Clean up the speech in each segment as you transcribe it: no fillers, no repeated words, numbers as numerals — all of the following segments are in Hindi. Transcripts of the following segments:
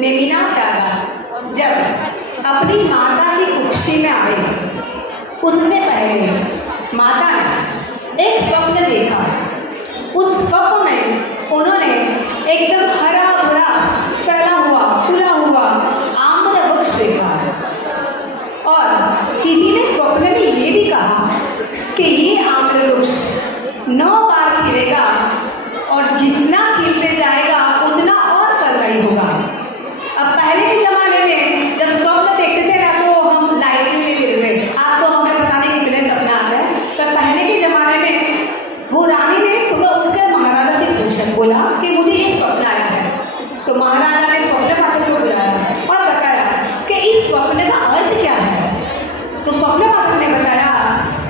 नेमिनाथ दादा जब अपनी माता की कुर्सी में आए, उससे पहले माता ने एक स्वप्न देखा। उस स्वप्न में उन्होंने एकदम हरा भरा फैला हुआ फूला हुआ आम्र वृक्ष देखा और किसी ने स्वप्न में ये भी कहा कि ये आम्र वृक्ष 9 बार खिलेगा और जितना खिलते जाएगा उतना और फलदायी होगा। अब पहले के ज़माने में जब स्वप्न देखते थे ना तो हम लाइट में गिर गए। आप तो हमें पता नहीं कितने सपना आता है। तो पहले के ज़माने में वो रानी ने सुबह उठकर महाराजा से पूछा, बोला कि मुझे ये स्वप्न आया है। तो महाराजा ने स्वप्न पाठक को बुलाया और बताया कि इस स्वप्न का अर्थ क्या है। तो स्वप्न पाठक ने बताया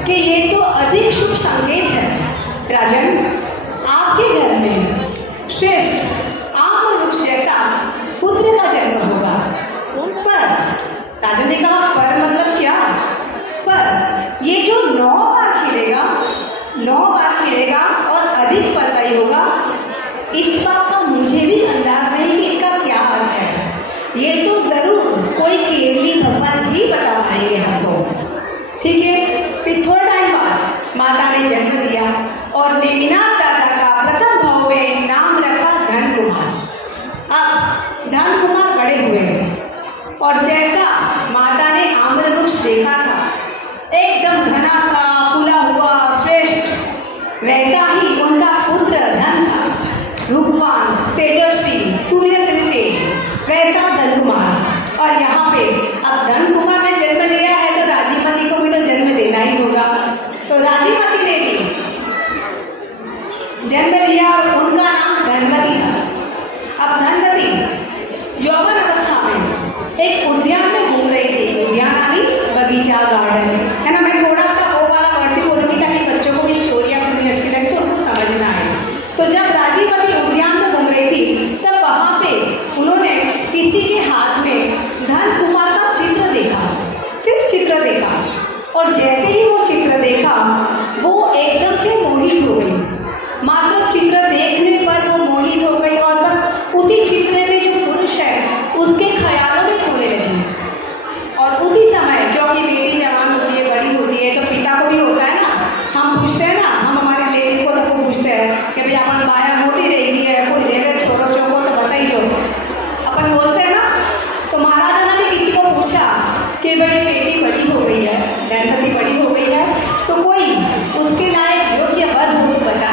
कि ये तो अधिक शुभ संकेत है राजन, आपके घर में श्रेष्ठ आम्र वृक्ष जैसा पुत्र का जन्म होगा। पर राजन ने कहा, पर मतलब क्या? पर ये जो 9 बार खिलेगा, 9 बार खिलेगा और अधिक फलदायी होगा, इस बात का मुझे भी अंदाज नहीं कि इसका क्या अर्थ है। ये तो जरूर कोई केवली भगवान ही बता पाएंगे हमको। ठीक है। फिर थोड़ा टाइम बाद माता ने जन्म दिया और नेमिनाथ दादा का प्रथम भाव में नाम रखा धन कुमार। अब धन कुमार बड़े हुए और जैसा माता ने आम्र वृक्ष देखा था एकदम घना था, फूला हुआ, श्रेष्ठ, वैसा ही उनका पुत्र धन था, रूपवान, तेजस्वी, सूर्य तेज, वैसा धन कुमार। और यहाँ पे अब धन कुमार ने जन्म लिया है तो राजीमती को भी तो जन्म देना ही होगा। तो राजीमती ने भी जन्म लिया और उनका नाम धनवती था। अब धनवती यौवन अवस्था में एक उद्यान में घूम रही थी। उद्यान यानी बगीचा, गार्डन, है ना। मैं थोड़ा सा वो वाला वर्ड भी बोलूँगी ताकि बच्चों को भी स्टोरियाँ सुननी अच्छी लगे तो उनको समझ में आए। तो जब राजीवती उद्यान में घूम रही थी तब वहाँ पे उन्होंने किसी के हाथ में धन कुमार का चित्र देखा, सिर्फ चित्र देखा। और जैसे ही वो चित्र देखा वो एकदम से मोहित हो गई। मात्र चित्र देखने पर वो मोहित हो गई और बस उसी चित्र में जो पुरुष है उसके ख्यालों में खोने लगी। और उसी समय क्योंकि बेटी जवान होती है, बड़ी होती है, तो पिता को भी होता है ना, हम पूछते हैं ना, हम हमारे लेडी को सबको पूछते हैं कि भाई अपन बाया मोटी रही है, कोई रेवे छोड़ो चोको तो बताई जो अपन बोलते हैं ना। तो महाराजा ने किसी को पूछा कि भाई बेटी बड़ी हो गई है, धनवती बड़ी हो गई है, तो कोई उसके लायक योग्य वर पुरुष बता।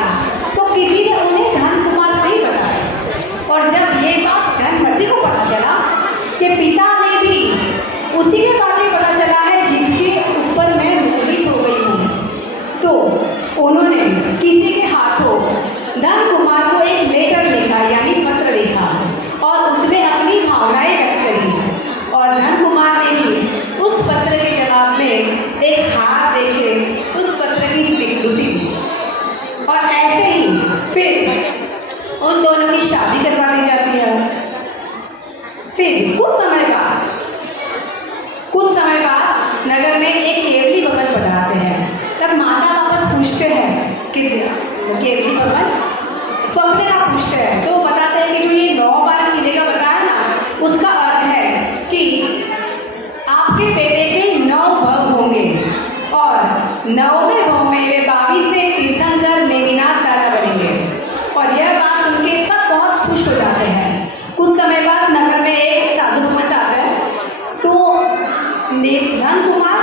तो किसी ने उन्हें धन कुमार को ही बताया। और जब ये बात धनवती को पता चला कि पिता ने भी उसी के बारे में पता चला है जिसके ऊपर मैं मोहित हो गई हूँ, तो उन्होंने किसी के हाथों धन कुमार को एक लेटर लिखा यानी पत्र लिखा और उसमें अपनी भावनाएं व्यक्त करी। और धन कुमार ने भी उस पत्र के जवाब में एक हार देके उस पत्र की स्वीकृति दी। और ऐसे ही फिर उन दोनों की शादी करवा दी जाती है। फिर कुछ समय बाद नगर में एक केवली भवन बनाते हैं। तब माता वापस पूछते हैं कि केवली भवन स्वप्न का पूछते हैं, तो बताते हैं कि जो ये 9 बार खिलेगा बताया ना, उसका अर्थ है कि आपके बेटे के 9 भव होंगे और 9वें भव में वे 22वें तीर्थंकर नेमिनाथ दादा बनेंगे। और यह बात उनके सब बहुत खुश हो जाते हैं। कुछ समय बाद नगर में एक साधु मत आता है, तो धन कुमार